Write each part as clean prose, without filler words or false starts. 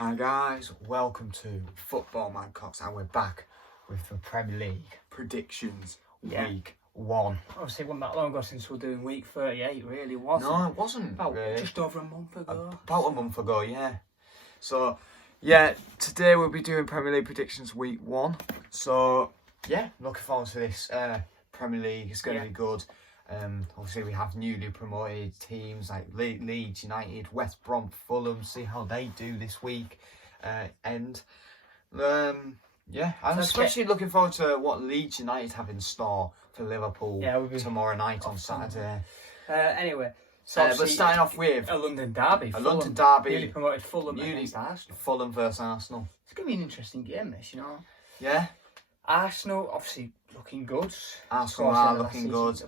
Hi guys, welcome to Football Madcocks, and we're back with the Premier League predictions week 1. Obviously, it wasn't that long ago since we were doing week 38, really, wasn't No, it wasn't. About really. just over a month ago. About a month ago, yeah. So, yeah, today we'll be doing Premier League predictions week 1. So, yeah, looking forward to this Premier League. It's going to be good. Obviously, we have newly promoted teams like Leeds United, West Brom, Fulham. See how they do this week. Yeah, I'm especially looking forward to what Leeds United have in store for Liverpool tomorrow night on Saturday. Anyway, but starting off with a London derby. London derby. Newly promoted Fulham against Arsenal. Fulham versus Arsenal. It's going to be an interesting game, this, you know. Yeah. Arsenal, obviously, looking good. Arsenal are looking good.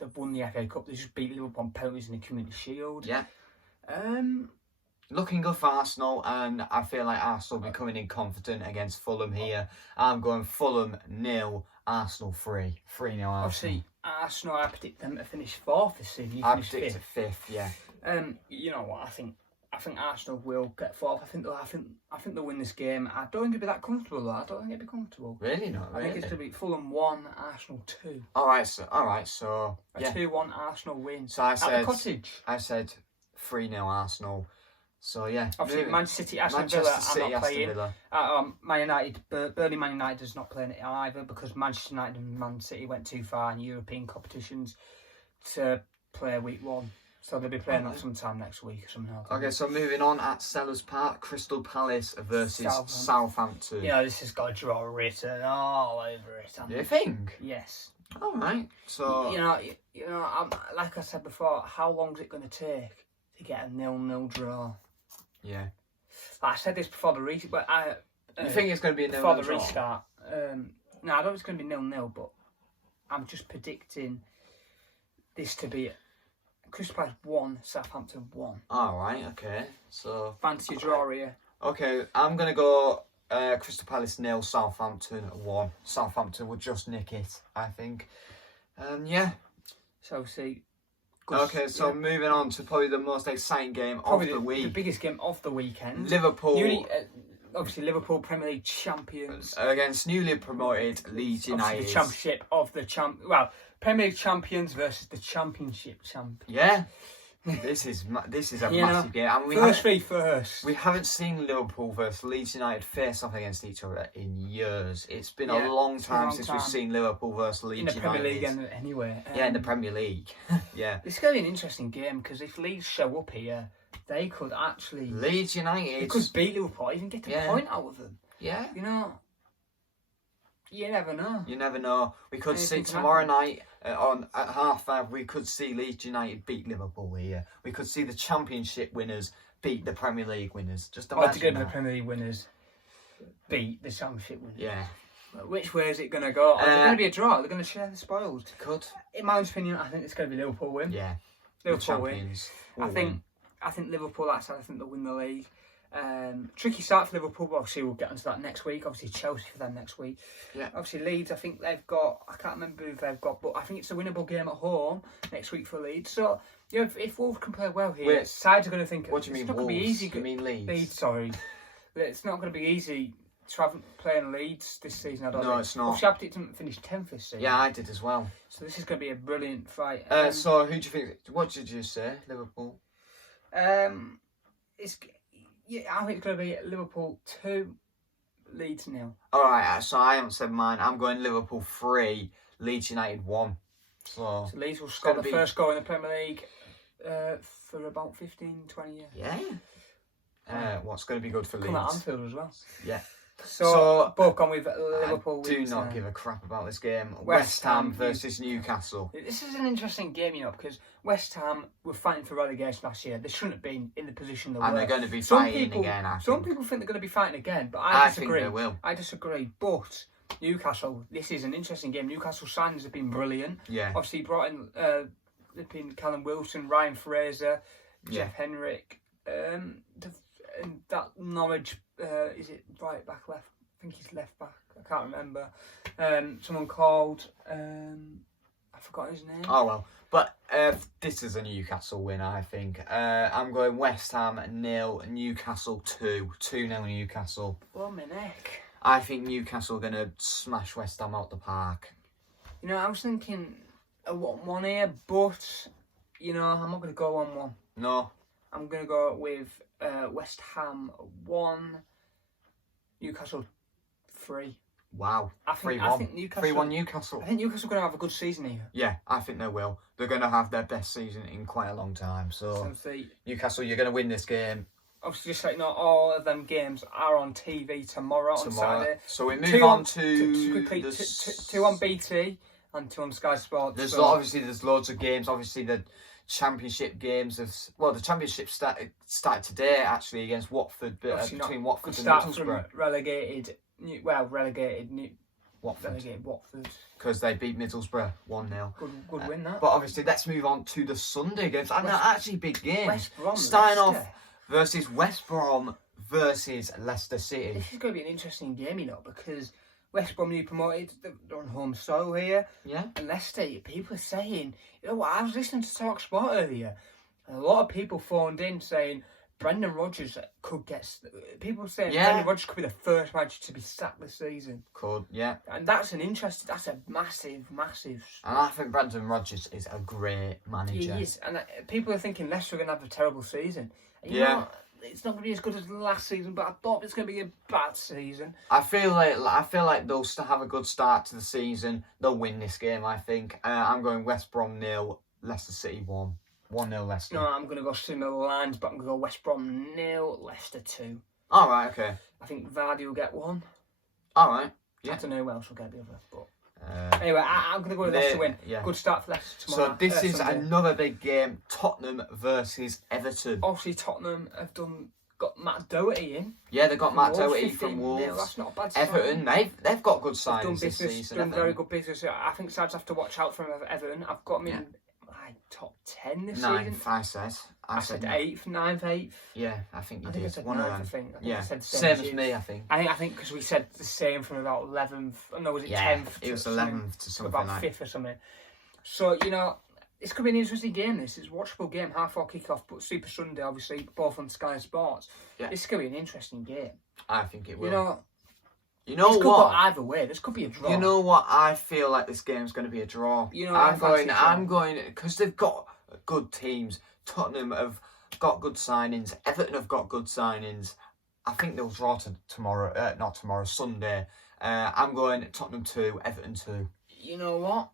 They've won the FA Cup. They just beat Liverpool on penalties in the Community Shield. Yeah. Looking good for Arsenal, and I feel like Arsenal will be coming in confident against Fulham here. I'm going Fulham 0, Arsenal 3. 3-0 Arsenal. Obviously, Arsenal, I predict them to finish 4th this season. I predict a 5th, yeah. You know what, I think Arsenal will get 4th. I think they'll win this game. I don't think it'll be that comfortable though. I don't think it'll be comfortable. Really not. I think it's going to be Fulham 1, Arsenal 2. All right, so a 2-1 Arsenal win. So I said at the Cottage. I said 3-0 Arsenal. So yeah, obviously Manchester City, Aston Villa are not playing. Man United, Burnley, Man United is not playing it either because Manchester United and Man City went too far in European competitions to play week 1. So they'll be playing that sometime next week or something else. Okay, so moving on at Sellers Park, Crystal Palace versus Southampton. Yeah, this has got a draw written all over it. Do you think? Yes. All right. So you know, like I said before, how long is it going to take to get a 0-0 draw? Yeah. I said this before the restart, but you think it's going to be a 0-0 before the restart? No, I don't think it's going to be 0-0, but I'm just predicting this to be Crystal Palace 1, Southampton 1. All right. Okay. So fancy draw here. Okay, I'm going to go Crystal Palace 0, Southampton 1. Southampton will just nick it, I think. Yeah. So see. Okay, so moving on to probably the most exciting game of the week. The biggest game of the weekend. Liverpool. Obviously, Liverpool Premier League champions. Against newly promoted Leeds United. The championship of the Premier League champions versus the Championship champions. Yeah. This is a massive game. I mean, first. We haven't seen Liverpool versus Leeds United face off against each other in years. It's been a long time since we've seen Liverpool versus Leeds United. In the Premier League anyway. In the Premier League. Yeah. This is going to be an interesting game because if Leeds show up here, they could actually... Leeds United... They could beat Liverpool, even get a point out of them. Yeah. You know... You never know. You never know. We could see tomorrow night at 5:30. We could see Leeds United beat Liverpool here. We could see the Championship winners beat the Premier League winners. Just imagine the Premier League winners beat the Championship winners. Yeah. Which way is it going to go? Is it going to be a draw? They're going to share the spoils. Could. In my opinion, I think it's going to be Liverpool win. Yeah. Liverpool win. I think Liverpool. Like I said, I think they'll win the league. Tricky start for Liverpool, but obviously we'll get onto that next week. Obviously Chelsea for them next week. Yeah. Obviously Leeds, I think they've got, I can't remember who they've got, but I think it's a winnable game at home next week for Leeds. So, you know, if Wolves can play well here, sides are going to think what do you mean, it's not going to be easy. You mean Leeds? Leeds, sorry. It's not going to be easy playing Leeds this season, I don't think. No, it's not. Obviously I didn't finish 10th this season. Yeah, I did as well. So this is going to be a brilliant fight. So who do you think, what did you say, Liverpool? Yeah, I think it's going to be Liverpool 2, Leeds 0. Alright, so I haven't said mine. I'm going Liverpool 3, Leeds United 1. So Leeds will score the first goal in the Premier League for about 15, 20 years. Yeah. What's going to be good for Leeds? Come at Anfield as well. Yeah. So both gone with Liverpool. I do not give a crap about this game. West Ham versus Newcastle. This is an interesting game, you know, because West Ham were fighting for relegation last year. They shouldn't have been in the position they were. And they're going to be fighting again, I think. Some people think they're going to be fighting again, but I disagree. I think they will. I disagree. But Newcastle, this is an interesting game. Newcastle signings have been brilliant. Yeah. Obviously brought in Callum Wilson, Ryan Fraser, Jeff Henrik, and that Norwich, is it right back, left? I think he's left back. I can't remember. Someone called, I I forgot his name. Oh well. But this is a Newcastle win, I think. I'm going West Ham 0, Newcastle 2. 2-0 Newcastle. Well, my neck. I think Newcastle are going to smash West Ham out the park. You know, I was thinking a 1-1 here, but, you know, I'm not going to go 1-1. No. I'm going to go with West Ham 1, Newcastle 3. Wow. 3-1. 3-1 Newcastle. I think Newcastle are going to have a good season here. Yeah, I think they will. They're going to have their best season in quite a long time. So, Newcastle, you're going to win this game. Obviously, just like not all of them games are on TV tomorrow. On Saturday. So we move on to two on BT and 2 on Sky Sports. There's loads of games. Obviously, the Championship games the Championship started today actually against Watford, between Watford and Middlesbrough. Relegated Watford because they beat Middlesbrough 1-0. Good win that. But obviously, let's move on to the Sunday games, and they're actually big games. West Brom, starting off versus West Brom versus Leicester City. This is going to be an interesting game, you know, because West Brom new promoted, they're on home soil here. Yeah. And Leicester, people are saying, you know what, I was listening to Talk Sport earlier, and a lot of people phoned in saying Brendan Rodgers could get... People were saying Brendan Rodgers could be the first manager to be sacked this season. Could, yeah. And that's a massive... And I think Brendan Rodgers is a great manager. He is. And people are thinking Leicester are going to have a terrible season. And you know, it's not going to be as good as last season, but I thought it's going to be a bad season. I feel like they'll still have a good start to the season. They'll win this game, I think. I'm going West Brom 0, Leicester City 1. 1-0 Leicester. No, I'm going to go similar lines, but I'm going to go West Brom 0, Leicester 2. All right, okay. I think Vardy will get 1. All right, yeah. I don't know who else will get the other, but... anyway, I'm going to go with Leicester win. Yeah. Good start for Leicester tomorrow. So this is another big game. Tottenham versus Everton. Obviously, Tottenham have got Matt Doherty in. Yeah, they got Matt Doherty from Wolves. That's not a bad sign. Everton, they've got good signings this season. Done very good business. I think sides have to watch out for Everton. I've got them in top 10 this season. I said. I said 8th, 9th, 8th. Yeah, I think you did. I said one 9th, of them. I said same as me, I think. I think because we said the same from about 11th. No, was it 10th? It was 11th to something about like 5th or something. So, you know, this could be an interesting game. This is a watchable game, half hour kick-off, but Super Sunday, obviously, both on Sky Sports. Yeah. This could be an interesting game. I think it will. You know what? Could go either way. This could be a draw. You know what? I feel like this game's going to be a draw. You know, I'm going because they've got good teams. Tottenham have got good signings. Everton have got good signings. I think they'll draw Sunday. I'm going Tottenham 2, Everton 2. You know what?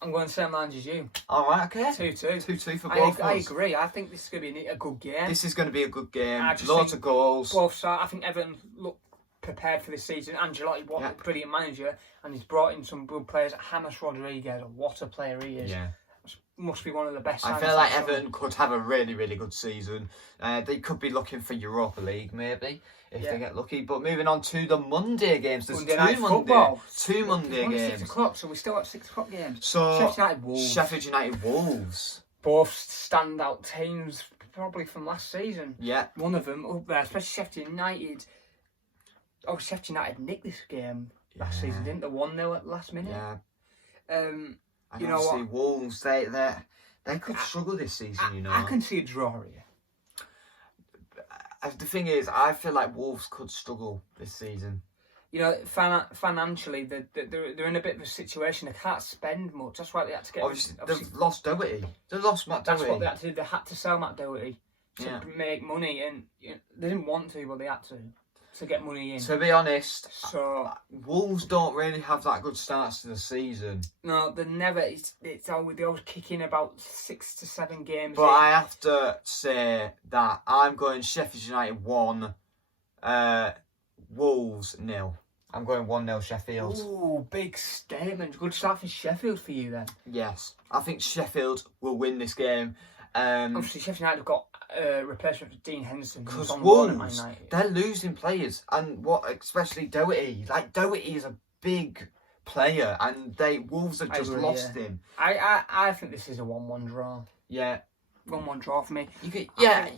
I'm going the same lines as you. All right, okay. 2-2. 2-2 for both of us. I agree. I think this is going to be a good game. This is going to be a good game. Loads of goals. Both sides. I think Everton look prepared for this season. Ancelotti, a brilliant manager, and he's brought in some good players. James Rodriguez, what a player he is. Yeah. Must be one of the best. I feel like Everton could have a really, really good season. They could be looking for Europa League, maybe, if they get lucky. But moving on to the Monday games. There's two Monday games. 6 o'clock, so we still have 6 o'clock games. So, Sheffield United Wolves. Both standout teams, probably from last season. Yeah. One of them up there, especially Sheffield United. Oh, Sheffield United nicked this game last season, didn't they? 1-0 at the last minute. Yeah. And you know what? Wolves, they could struggle this season, you know. I can see a draw here. The thing is, I feel like Wolves could struggle this season. You know, financially, they're in a bit of a situation. They can't spend much. That's why they had to get... Obviously they've lost Doherty. They've lost Matt Doherty. That's what they had to do. They had to sell Matt Doherty to make money. And they didn't want to, but they had to get money in. To be honest, so Wolves don't really have that good starts to the season. No, they never. They always kick in about 6 to 7 games. But I have to say that I'm going Sheffield United 1, Wolves 0. I'm going 1-0 Sheffield. Ooh, big statement. Good start for Sheffield for you then. Yes, I think Sheffield will win this game. Obviously, Sheffield United have got a replacement for Dean Henderson. Because Wolves, they're losing players, and especially Doherty. Like, Doherty is a big player, and Wolves have just lost him. I think this is a 1-1 draw. Yeah. 1-1 draw for me. You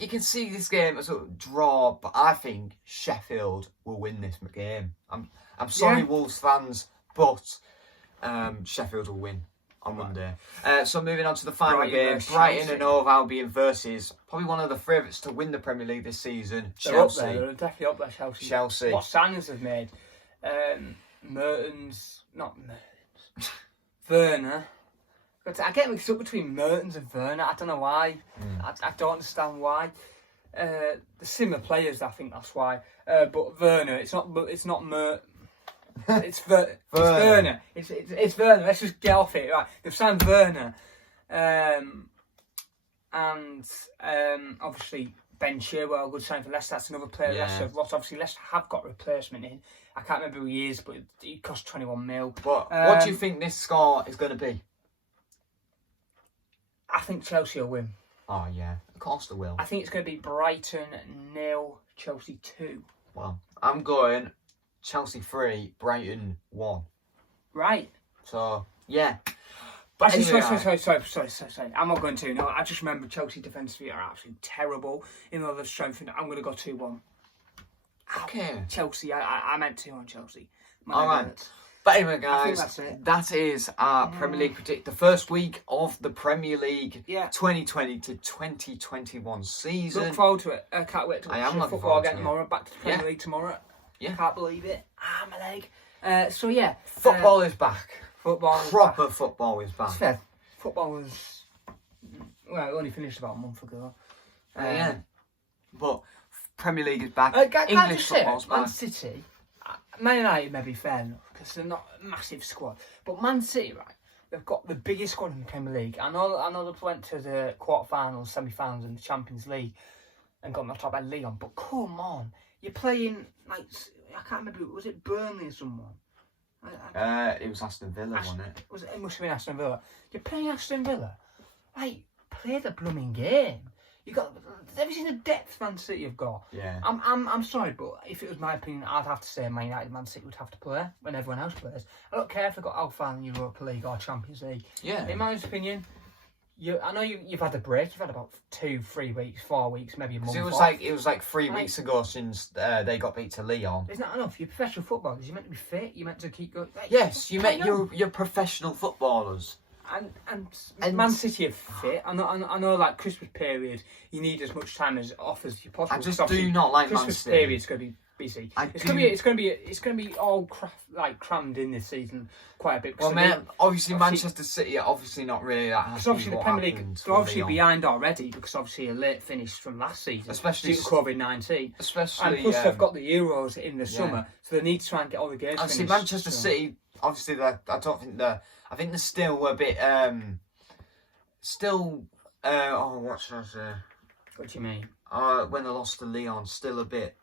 can see this game as a draw, but I think Sheffield will win this game. I'm sorry, Wolves fans, but Sheffield will win. on Monday. So moving on to the final game, versus Brighton Chelsea. and Hove Albion versus probably one of the favourites to win the Premier League this season, They're Chelsea. up there. They're definitely up there, Chelsea. Chelsea. What signings they've made? Mertens, not Mertens. Werner. But I get mixed up between Mertens and Werner. I don't know why. I don't understand why. The similar players, I think that's why. But Werner, it's not Mertens. It's Werner. It's Werner. Let's just get off it. Right, they've signed Werner, and obviously Ben Chilwell, a good sign for Leicester. That's another player Leicester have lost. Obviously, Leicester have got a replacement in. I can't remember who he is, but he cost 21 mil. But what do you think this score is going to be? I think Chelsea will win. Oh yeah, of course they will. I think it's going to be Brighton 0, Chelsea 2. Well, I'm going Chelsea 3, Brighton 1. Right. So yeah. But Anyway, sorry. I'm not going to. No, I just remember Chelsea defensively are absolutely terrible. In all the strength, I'm going to go 2-1. Okay. Chelsea. I meant 2-1 Chelsea. All right. But anyway, I think guys, that's it. that is our Premier League predict the first week of the Premier League 2020 to 2021 season. Look forward to it. I can't wait to I watch am the looking football forward again to it. tomorrow. Back to the Premier League tomorrow. Yeah. Can't believe it. My leg. So yeah, Football is back. Football. Proper football is back. Fair. Football was it only finished about a month ago. Yeah. But Premier League is back. Can I English just say, football's Man back. City, Man United may be fair enough because they're not a massive squad, but Man City, right? They've got the biggest squad in the Premier League. I know they went to the quarterfinals, semi-finals, in the Champions League, and got knocked out by Lyon. But come on, you're playing like I can't remember. Was it Burnley or someone? It was Aston Villa, wasn't it? It must have been Aston Villa. You're playing Aston Villa. Like, play the blooming game. Have you seen the depth Man City have got? Yeah. I'm sorry, but if it was my opinion, I'd have to say Man United, Man City would have to play when everyone else plays. I don't care if they've got Alpha in Europa League or Champions League. Yeah. In my opinion, I know you've had a break. You've had about 2, 3 weeks, 4 weeks, maybe a month. It was off. like 3 weeks ago since they got beat to Lyon. It's not enough. You're professional footballers. You're meant to be fit. You're meant to keep going. Yes, you're professional footballers. And Man City are fit. I know, like Christmas period, you need as much time as offers you possible. I just do not like Man Christmas City. period's going to be busy. It's going to be all crammed in this season quite a bit. Well, man, obviously Manchester City are obviously not really that happy. Because obviously the Premier League, they're obviously behind already because obviously a late finish from last season, especially due to COVID-19. Especially, and plus they've got the Euros in the summer, so they need to try and get all the games. I see Manchester City. Obviously, I think they're still a bit. What should I say? What do you mean? When they lost to Lyon, still a bit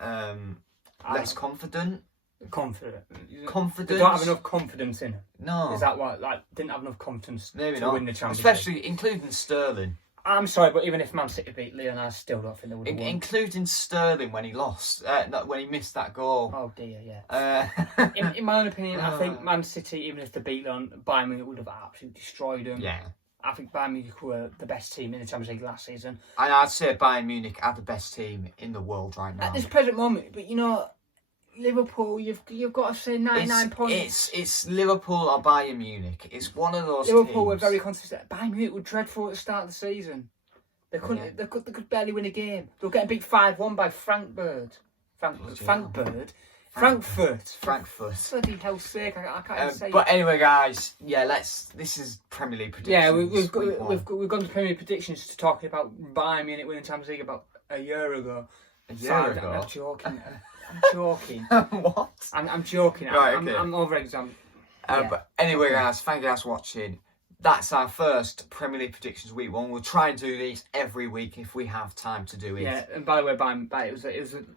less confident. Confident. Confidence. They don't have enough confidence in it. No. Is that what? Like, didn't have enough confidence Maybe to not. win the Champions Especially League. including Sterling. I'm sorry, but even if Man City beat Lyon, I still don't think they would have won. Including Sterling when he lost, when he missed that goal. Oh dear, yeah. In my own opinion, I think Man City, even if they beat Lyon, Bayern Munich would have absolutely destroyed them. Yeah. I think Bayern Munich were the best team in the Champions League last season. And I'd say Bayern Munich are the best team in the world right now. At this present moment, but you know, Liverpool, you've got to say 99 points. It's Liverpool or Bayern Munich. It's one of those Liverpool teams. were very consistent. Bayern Munich were dreadful at the start of the season. They could barely win a game. They were getting beat 5-1 by Frankfurt. Bloody hell's sake! I can't even say. But anyway, guys, this is Premier League predictions. Yeah, we've gone to Premier League predictions to talk about Bayern Munich winning Champions League about a year ago. A year ago? I'm joking. I'm joking. What? I'm joking. Right, okay. I'm over exam. But anyway, guys, thank you guys for watching. That's our first Premier League predictions week 1. We'll try and do these every week if we have time to do it. Yeah, and by the way, it was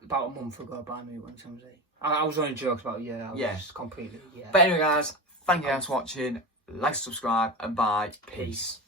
about a month ago. Bayern Munich won Champions League. I was only joking about just completely. Yeah. But anyway, guys, thank you guys for watching. Like, subscribe, and bye. Peace.